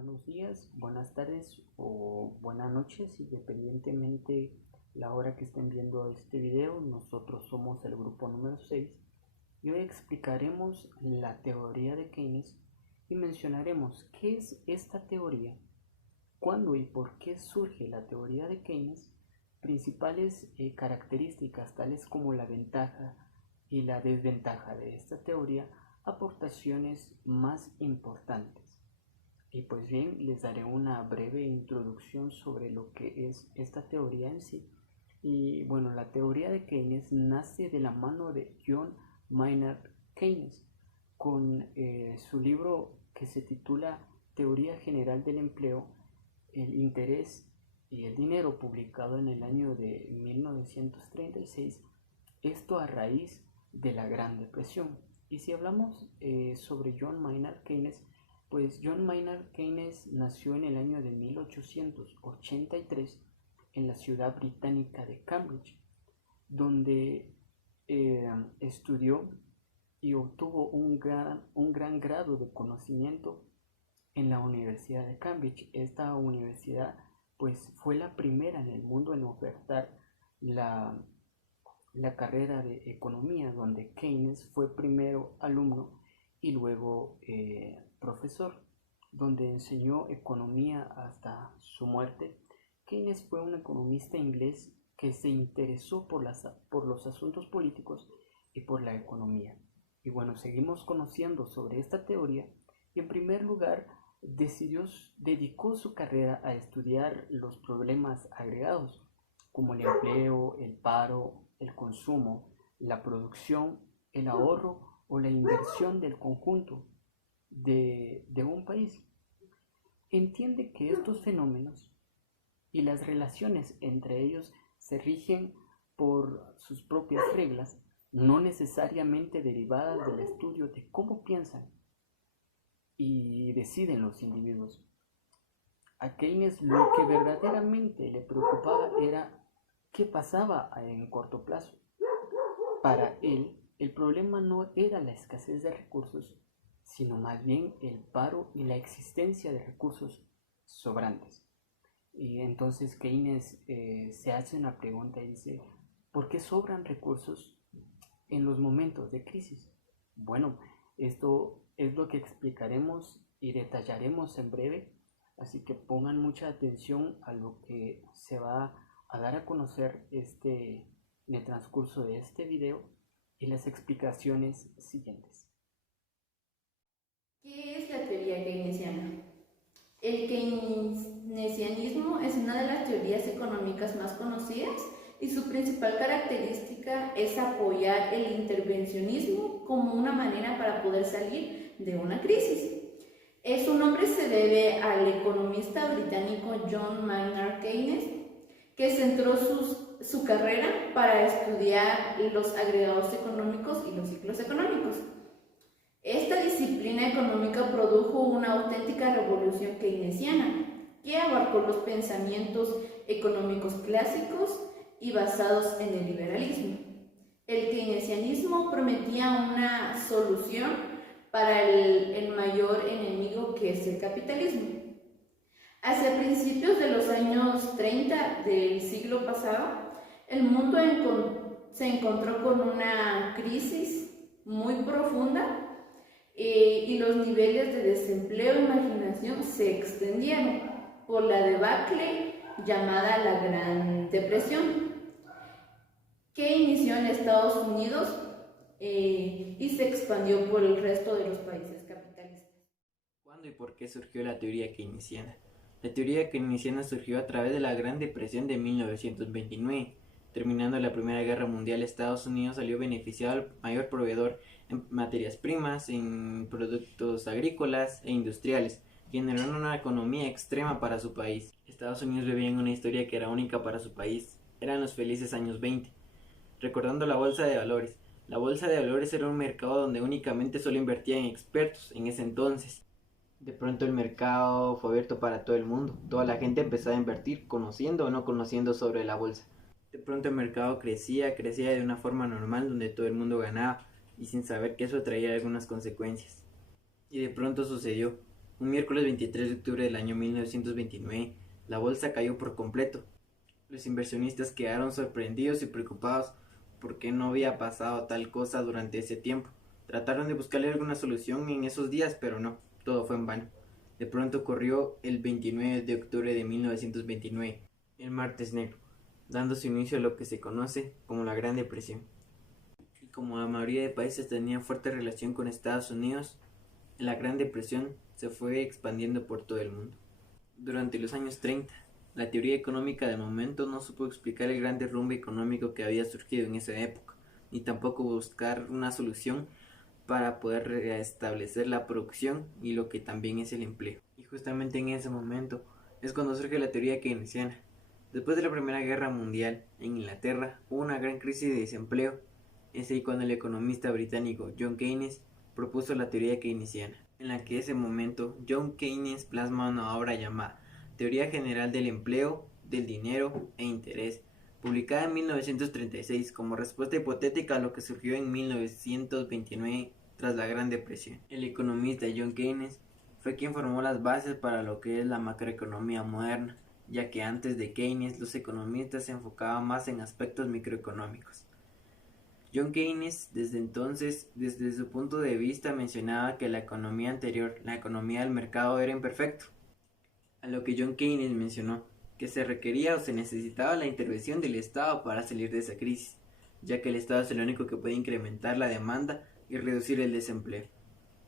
Buenos días, buenas tardes o buenas noches, independientemente la hora que estén viendo este video. Nosotros somos el grupo número 6 y hoy explicaremos la teoría de Keynes y mencionaremos qué es esta teoría, cuándo y por qué surge la teoría de Keynes, principales características tales como la ventaja y la desventaja de esta teoría, aportaciones más importantes. Y pues bien, les daré una breve introducción sobre lo que es esta teoría en sí. Y bueno, la teoría de Keynes nace de la mano de John Maynard Keynes con su libro que se titula Teoría General del Empleo, el Interés y el Dinero, publicado en el año de 1936, esto a raíz de la Gran Depresión. Y si hablamos sobre John Maynard Keynes, pues John Maynard Keynes nació en el año de 1883 en la ciudad británica de Cambridge, donde estudió y obtuvo un gran grado de conocimiento en la Universidad de Cambridge. Esta universidad pues fue la primera en el mundo en ofertar la carrera de economía, donde Keynes fue primero alumno y luego profesor, donde enseñó economía hasta su muerte. Keynes fue un economista inglés que se interesó por los asuntos políticos y por la economía. Y bueno, seguimos conociendo sobre esta teoría y en primer lugar dedicó su carrera a estudiar los problemas agregados como el empleo, el paro, el consumo, la producción, el ahorro o la inversión del conjunto de un país. Entiende que estos fenómenos y las relaciones entre ellos se rigen por sus propias reglas, no necesariamente derivadas del estudio de cómo piensan y deciden los individuos. A Keynes lo que verdaderamente le preocupaba era qué pasaba en corto plazo. Para él, el problema no era la escasez de recursos, sino más bien el paro y la existencia de recursos sobrantes. Y entonces Keynes se hace una pregunta y dice, ¿por qué sobran recursos en los momentos de crisis? Bueno, esto es lo que explicaremos y detallaremos en breve, así que pongan mucha atención a lo que se va a dar a conocer en el transcurso de este video y las explicaciones siguientes. ¿Qué es la teoría keynesiana? El keynesianismo es una de las teorías económicas más conocidas y su principal característica es apoyar el intervencionismo como una manera para poder salir de una crisis. Su nombre se debe al economista británico John Maynard Keynes, que centró su carrera para estudiar los agregados económicos y los ciclos económicos. Esta disciplina económica produjo una auténtica revolución keynesiana que abarcó los pensamientos económicos clásicos y basados en el liberalismo. El keynesianismo prometía una solución para el mayor enemigo, que es el capitalismo. Hacia principios de los años 30 del siglo pasado, el mundo se encontró con una crisis muy profunda y los niveles de desempleo e marginación se extendieron por la debacle llamada la Gran Depresión, que inició en Estados Unidos y se expandió por el resto de los países capitalistas. ¿Cuándo y por qué surgió la teoría keynesiana? La teoría keynesiana surgió a través de la Gran Depresión de 1929. Terminando la Primera Guerra Mundial, Estados Unidos salió beneficiado al mayor proveedor en materias primas, en productos agrícolas e industriales, generando una economía extrema para su país. Estados Unidos vivía en una historia que era única para su país. Eran los felices años 20. Recordando la bolsa de valores. La bolsa de valores era un mercado donde únicamente solo invertían expertos en ese entonces. De pronto el mercado fue abierto para todo el mundo. Toda la gente empezó a invertir, conociendo o no conociendo sobre la bolsa. De pronto el mercado crecía de una forma normal donde todo el mundo ganaba y sin saber que eso traía algunas consecuencias. Y de pronto sucedió. Un miércoles 23 de octubre del año 1929, la bolsa cayó por completo. Los inversionistas quedaron sorprendidos y preocupados porque no había pasado tal cosa durante ese tiempo. Trataron de buscarle alguna solución en esos días, pero no, todo fue en vano. De pronto ocurrió el 29 de octubre de 1929, el martes negro, dándose inicio a lo que se conoce como la Gran Depresión. Y como la mayoría de países tenían fuerte relación con Estados Unidos, la Gran Depresión se fue expandiendo por todo el mundo. Durante los años 30, la teoría económica del momento no supo explicar el gran derrumbe económico que había surgido en esa época, ni tampoco buscar una solución para poder restablecer la producción y lo que también es el empleo. Y justamente en ese momento es cuando surge la teoría keynesiana. Después de la Primera Guerra Mundial, en Inglaterra hubo una gran crisis de desempleo. Es ahí cuando el economista británico John Keynes propuso la teoría keynesiana, en la que en ese momento John Keynes plasma una obra llamada Teoría General del Empleo, del Dinero e Interés, publicada en 1936 como respuesta hipotética a lo que surgió en 1929 tras la Gran Depresión. El economista John Keynes fue quien formó las bases para lo que es la macroeconomía moderna, ya que antes de Keynes los economistas se enfocaban más en aspectos microeconómicos. John Keynes desde entonces, desde su punto de vista, mencionaba que la economía anterior, la economía del mercado, era imperfecto, a lo que John Keynes mencionó que se requería o se necesitaba la intervención del Estado para salir de esa crisis, ya que el Estado es el único que puede incrementar la demanda y reducir el desempleo.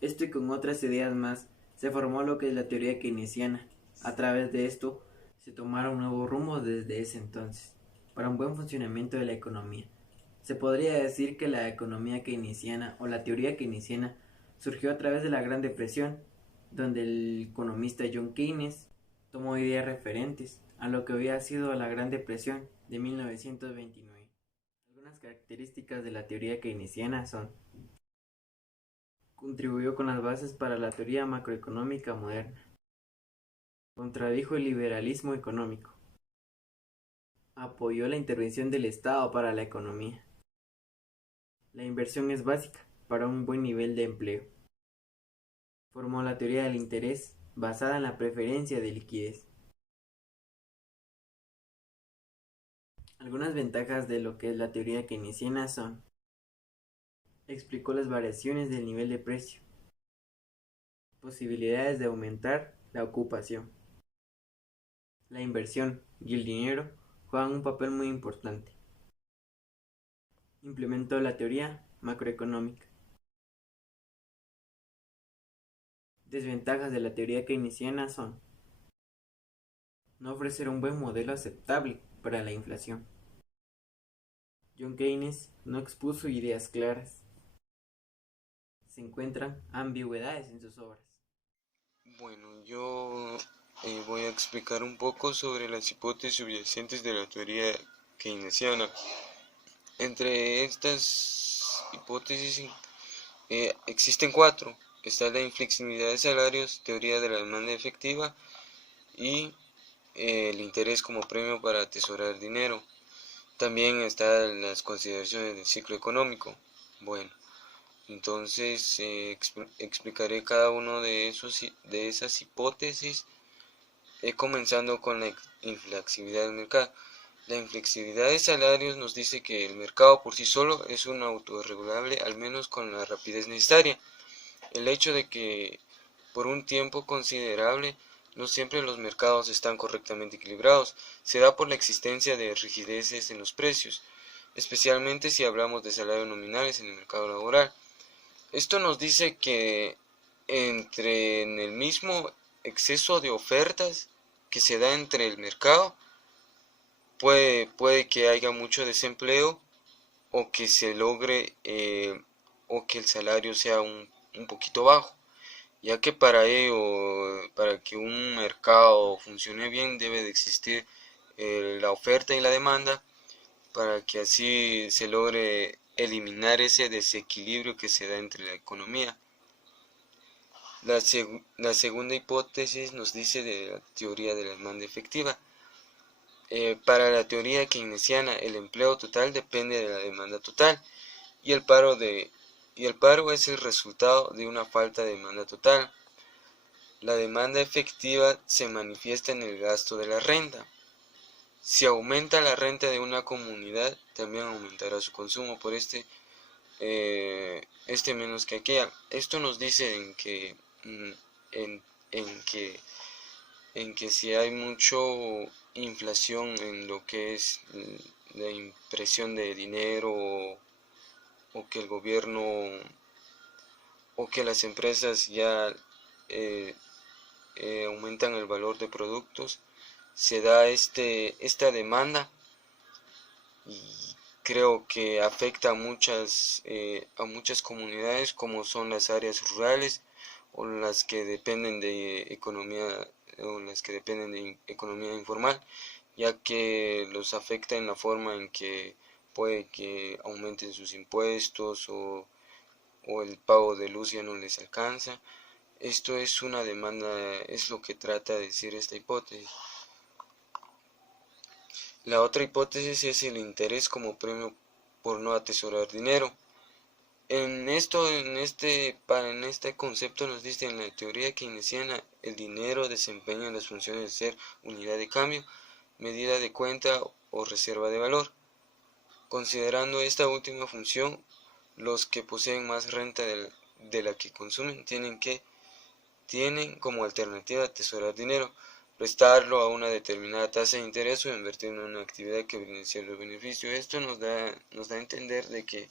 Esto y con otras ideas más, se formó lo que es la teoría keynesiana. A través de esto, se tomaron nuevos rumbos desde ese entonces, para un buen funcionamiento de la economía. Se podría decir que la economía keynesiana o la teoría keynesiana surgió a través de la Gran Depresión, donde el economista John Keynes tomó ideas referentes a lo que había sido la Gran Depresión de 1929. Algunas características de la teoría keynesiana son: contribuyó con las bases para la teoría macroeconómica moderna, contradijo el liberalismo económico, apoyó la intervención del Estado para la economía. La inversión es básica para un buen nivel de empleo. Formó la teoría del interés basada en la preferencia de liquidez. Algunas ventajas de lo que es la teoría keynesiana son: explicó las variaciones del nivel de precio, posibilidades de aumentar la ocupación. La inversión y el dinero juegan un papel muy importante. Implementó la teoría macroeconómica. Desventajas de la teoría keynesiana son: no ofrecer un buen modelo aceptable para la inflación. John Keynes no expuso ideas claras. Se encuentran ambigüedades en sus obras. Bueno, yo voy a explicar un poco sobre las hipótesis subyacentes de la teoría keynesiana. Entre estas hipótesis existen 4. Está la inflexibilidad de salarios, teoría de la demanda efectiva y el interés como premio para atesorar dinero. También están las consideraciones del ciclo económico. Bueno, entonces explicaré cada uno de esas hipótesis, comenzando con la inflexibilidad del mercado. La inflexibilidad de salarios nos dice que el mercado por sí solo es un autorregulable, al menos con la rapidez necesaria. El hecho de que por un tiempo considerable no siempre los mercados están correctamente equilibrados se da por la existencia de rigideces en los precios, especialmente si hablamos de salarios nominales en el mercado laboral. Esto nos dice que en el mismo exceso de ofertas que se da entre el mercado, puede que haya mucho desempleo o que se logre o que el salario sea un poquito bajo, ya que para que un mercado funcione bien debe de existir la oferta y la demanda, para que así se logre eliminar ese desequilibrio que se da entre la economía. La segunda hipótesis nos dice de la teoría de la demanda efectiva. Para la teoría keynesiana, el empleo total depende de la demanda total y el paro es el resultado de una falta de demanda total. La demanda efectiva se manifiesta en el gasto de la renta. Si aumenta la renta de una comunidad, también aumentará su consumo por menos que aquella. Esto nos dice en que si hay mucho inflación en lo que es la impresión de dinero o que el gobierno o que las empresas ya aumentan el valor de productos, se da esta demanda y creo que afecta a muchas comunidades como son las áreas rurales o las que dependen de economía informal, ya que los afecta en la forma en que puede que aumenten sus impuestos o el pago de luz ya no les alcanza. Esto es una demanda, es lo que trata de decir esta hipótesis. La otra hipótesis es el interés como premio por no atesorar dinero. En este concepto nos dice en la teoría keynesiana, el dinero desempeña las funciones de ser unidad de cambio, medida de cuenta o reserva de valor. Considerando esta última función, los que poseen más renta de la que consumen tienen como alternativa atesorar dinero, prestarlo a una determinada tasa de interés o invertirlo en una actividad que brinde cierto beneficio. Esto nos da a entender de que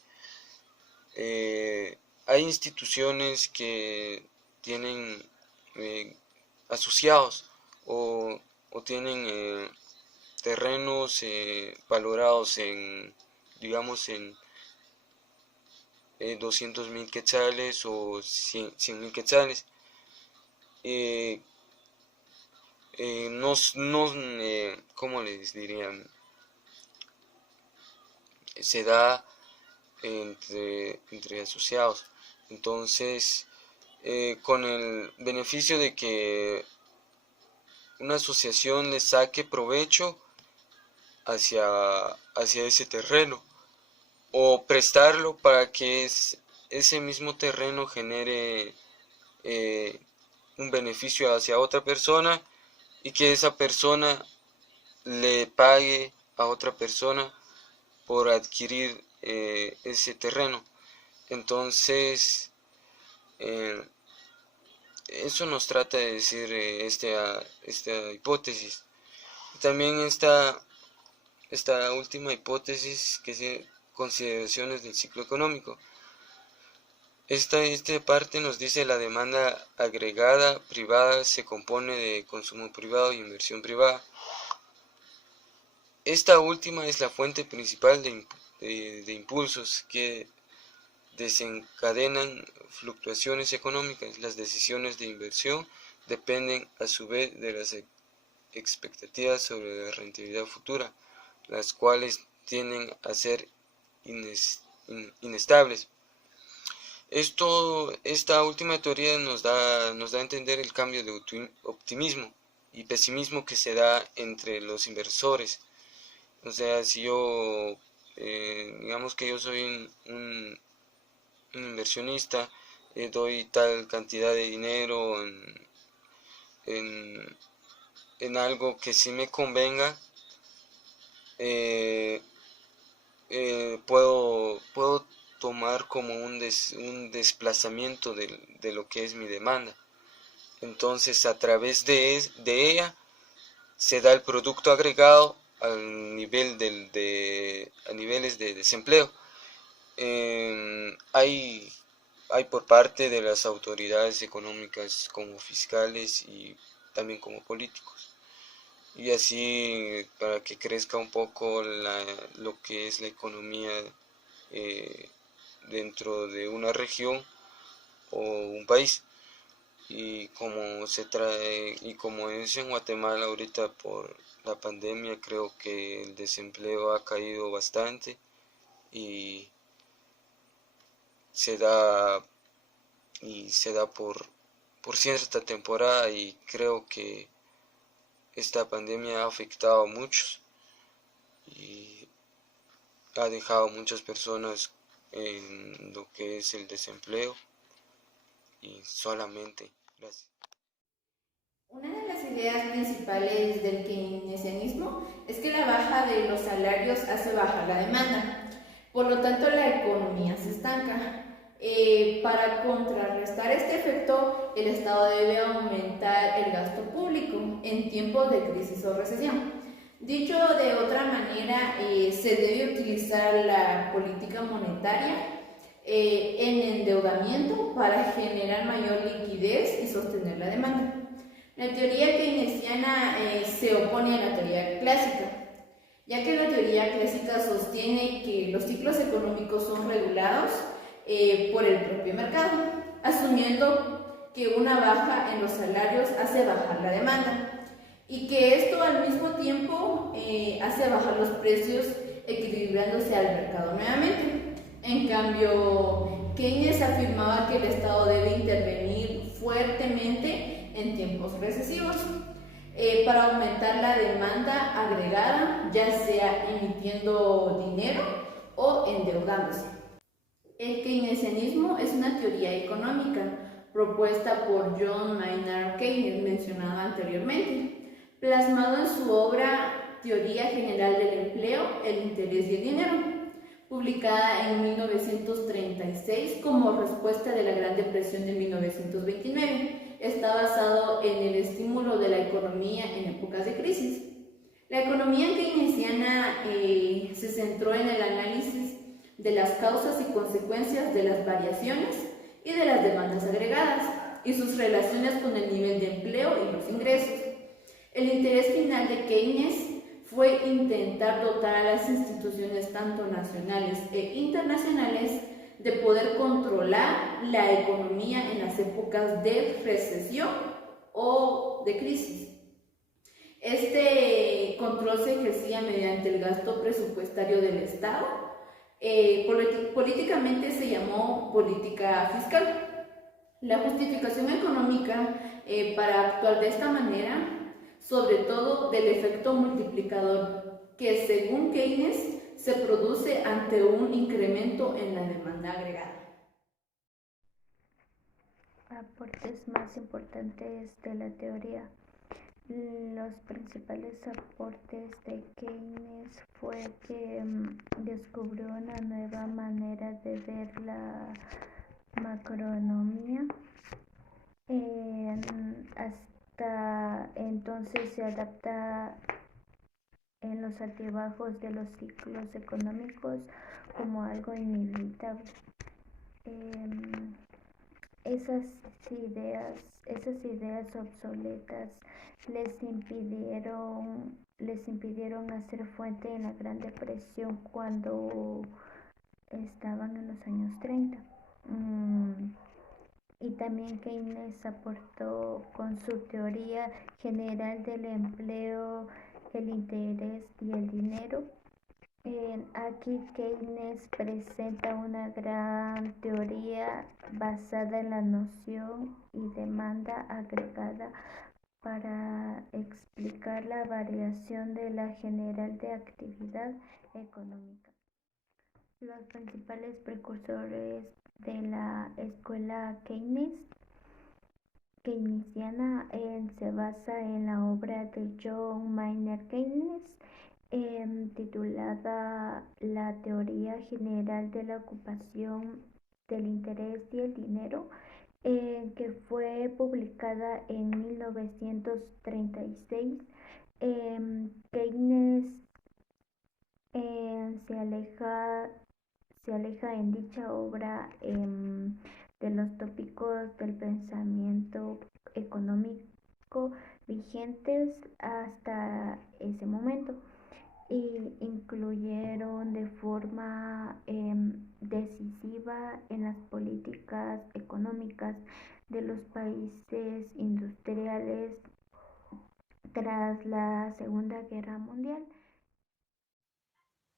hay instituciones que tienen asociados o tienen terrenos valorados en, digamos, en 200.000 quetzales o 100.000 quetzales. ¿Cómo les diría? Se da entre asociados. Entonces, con el beneficio de que una asociación le saque provecho hacia ese terreno o prestarlo para que ese mismo terreno genere un beneficio hacia otra persona y que esa persona le pague a otra persona por adquirir ese terreno. Entonces, eso nos trata de decir esta hipótesis. También esta última hipótesis, que es consideraciones del ciclo económico. Esta parte nos dice la demanda agregada privada se compone de consumo privado y inversión privada. Esta última es la fuente principal de impulsos que desencadenan fluctuaciones económicas. Las decisiones de inversión dependen a su vez de las expectativas sobre la rentabilidad futura, las cuales tienden a ser inestables. Esta última teoría nos da a entender el cambio de optimismo y pesimismo que se da entre los inversores. O sea, si yo, digamos que yo soy un inversionista, doy tal cantidad de dinero en algo que sí me convenga, puedo tomar como un desplazamiento de lo que es mi demanda. Entonces, a través de ella se da el producto agregado al nivel a niveles de desempleo. Hay por parte de las autoridades económicas como fiscales y también como políticos. Y así para que crezca un poco lo que es la economía dentro de una región o un país. Y como es en Guatemala ahorita por la pandemia, creo que el desempleo ha caído bastante y se da por cierta temporada, y creo que esta pandemia ha afectado a muchos y ha dejado a muchas personas en lo que es el desempleo y solamente. Gracias. Una de las ideas principales del keynesianismo es que la baja de los salarios hace bajar la demanda, por lo tanto la economía se estanca. Para contrarrestar este efecto, el Estado debe aumentar el gasto público en tiempos de crisis o recesión. Dicho de otra manera, se debe utilizar la política monetaria en endeudamiento para generar mayor liquidez y sostener la demanda. La teoría keynesiana se opone a la teoría clásica, ya que la teoría clásica sostiene que los ciclos económicos son regulados por el propio mercado, asumiendo que una baja en los salarios hace bajar la demanda y que esto al mismo tiempo hace bajar los precios, equilibrándose al mercado nuevamente. En cambio, Keynes afirmaba que el Estado debe intervenir fuertemente en tiempos recesivos para aumentar la demanda agregada, ya sea emitiendo dinero o endeudándose. El keynesianismo es una teoría económica propuesta por John Maynard Keynes, mencionado anteriormente, plasmado en su obra Teoría General del Empleo, el Interés y el Dinero, publicada en 1936 como respuesta de la Gran Depresión de 1929. Está basado en el estímulo de la economía en épocas de crisis. La economía keynesiana se centró en el análisis de las causas y consecuencias de las variaciones y de las demandas agregadas y sus relaciones con el nivel de empleo y los ingresos. El interés final de Keynes fue intentar dotar a las instituciones tanto nacionales e internacionales de poder controlar la economía en las épocas de recesión o de crisis. Este control se ejercía mediante el gasto presupuestario del Estado. Políticamente se llamó política fiscal. La justificación económica para actuar de esta manera, sobre todo del efecto multiplicador, que según Keynes se produce ante un incremento en la demanda agregada. Aportes más importantes de la teoría. Los principales aportes de Keynes fue que descubrió una nueva manera de ver la macroeconomía. Hasta entonces se adapta en los altibajos de los ciclos económicos como algo inevitable. Esas ideas obsoletas les impidieron hacer fuente en la Gran Depresión cuando estaban en los años 30. Y también Keynes aportó con su teoría general del empleo, el interés y el dinero. Aquí Keynes presenta una gran teoría basada en la noción y demanda agregada para explicar la variación de la general de actividad económica. Los principales precursores de la escuela keynesiana se basa en la obra de John Maynard Keynes, titulada La teoría general de la ocupación, del interés y el dinero, que fue publicada en 1936. Keynes se aleja en dicha obra de los tópicos del pensamiento económico vigentes hasta ese momento y incluyeron de forma decisiva en las políticas económicas de los países industriales tras la Segunda Guerra Mundial.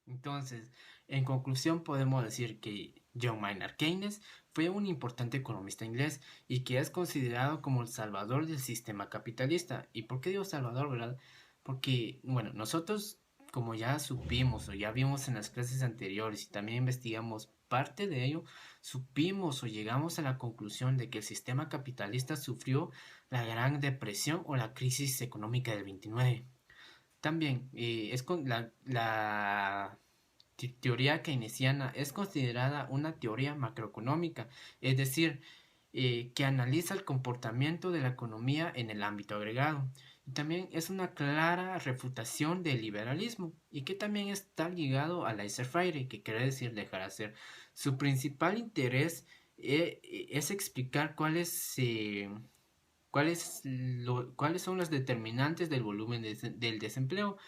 Entonces, en conclusión podemos decir que John Maynard Keynes fue un importante economista inglés y que es considerado como el salvador del sistema capitalista. ¿Y por qué digo salvador, verdad? Porque, nosotros, como ya supimos o ya vimos en las clases anteriores y también investigamos parte de ello, supimos o llegamos a la conclusión de que el sistema capitalista sufrió la Gran Depresión o la crisis económica del 29. También la teoría keynesiana es considerada una teoría macroeconómica, es decir, que analiza el comportamiento de la economía en el ámbito agregado. Y también es una clara refutación del liberalismo y que también está ligado a laissez-faire, que quiere decir dejar hacer. Su principal interés es explicar cuáles son los determinantes del volumen del desempleo,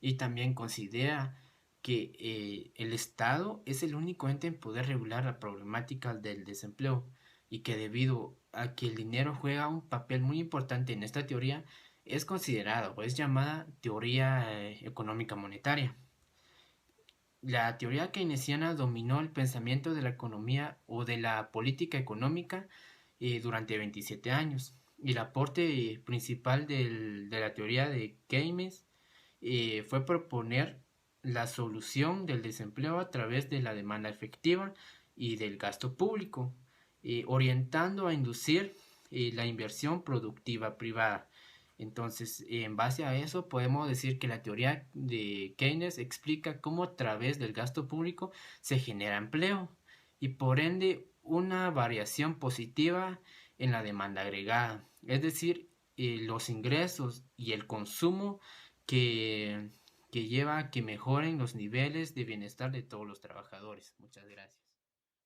y también considera que el Estado es el único ente en poder regular la problemática del desempleo, y que debido a que el dinero juega un papel muy importante en esta teoría, es considerada o es llamada teoría económica monetaria. La teoría keynesiana dominó el pensamiento de la economía o de la política económica durante 27 años. Y el aporte principal de la teoría de Keynes fue proponer la solución del desempleo a través de la demanda efectiva y del gasto público, orientando a inducir la inversión productiva privada. Entonces, en base a eso, podemos decir que la teoría de Keynes explica cómo a través del gasto público se genera empleo y por ende una variación positiva en la demanda agregada, es decir, los ingresos y el consumo que lleva a que mejoren los niveles de bienestar de todos los trabajadores. Muchas gracias.